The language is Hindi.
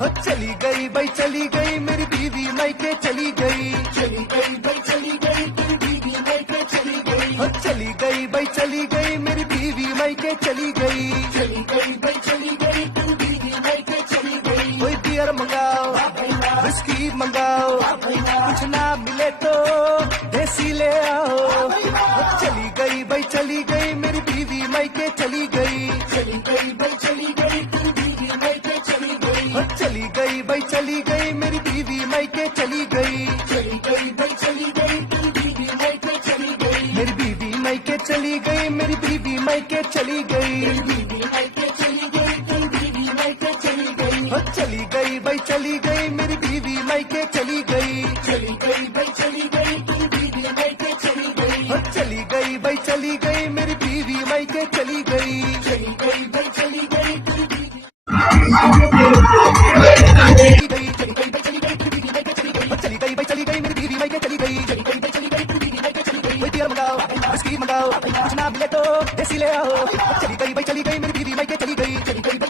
हो चली गई भाई चली गई मेरी बीवी मायके चली गई। चली गई भाई चली गई तेरी बीवी मायके चली गई। हो चली गई भाई चली गई मेरी बीवी मायके चली गई। चली गई भाई चली गई तेरी बीवी मायके चली गई। कोई बियर मंगाओ विस्की मंगाओ कुछ ना मिले तो देसी ले आओ। हो चली गई भाई चली गई मेरी बीवी मायके चली गई। चली गई भाई चली गई तेरी बीवी मायके चली गई। हो चली गई भाई चली गई मेरी बीवी मायके चली गई। चली गई भाई चली गई तेरी बीवी मायके चली गई। मेरी बीवी मायके चली गई मेरी बीवी मायके चली गई। तेरी बीवी मायके चली गई तेरी बीवी मायके चली गई। हो चली गई भाई चली गई मेरी बीवी मायके चली गई। चली गई भाई चली गई तेरी बीवी मायके चली गई। हो चली गई भाई चली गई मेरी बीवी मायके चली गई। चली गई भाई चली गई तेरी बीवी चली गई भाई चली गई मेरी बीवी मायके चली गई। चली गई भाई चली गई तेरी बीवी मायके चली गई। कोई बियर मंगाओ विस्की मंगाओ कुछ ना मिले तो देसी ले आओ। चली गई भाई चली गई मेरी बीवी मायके चली गई। चली गई भाई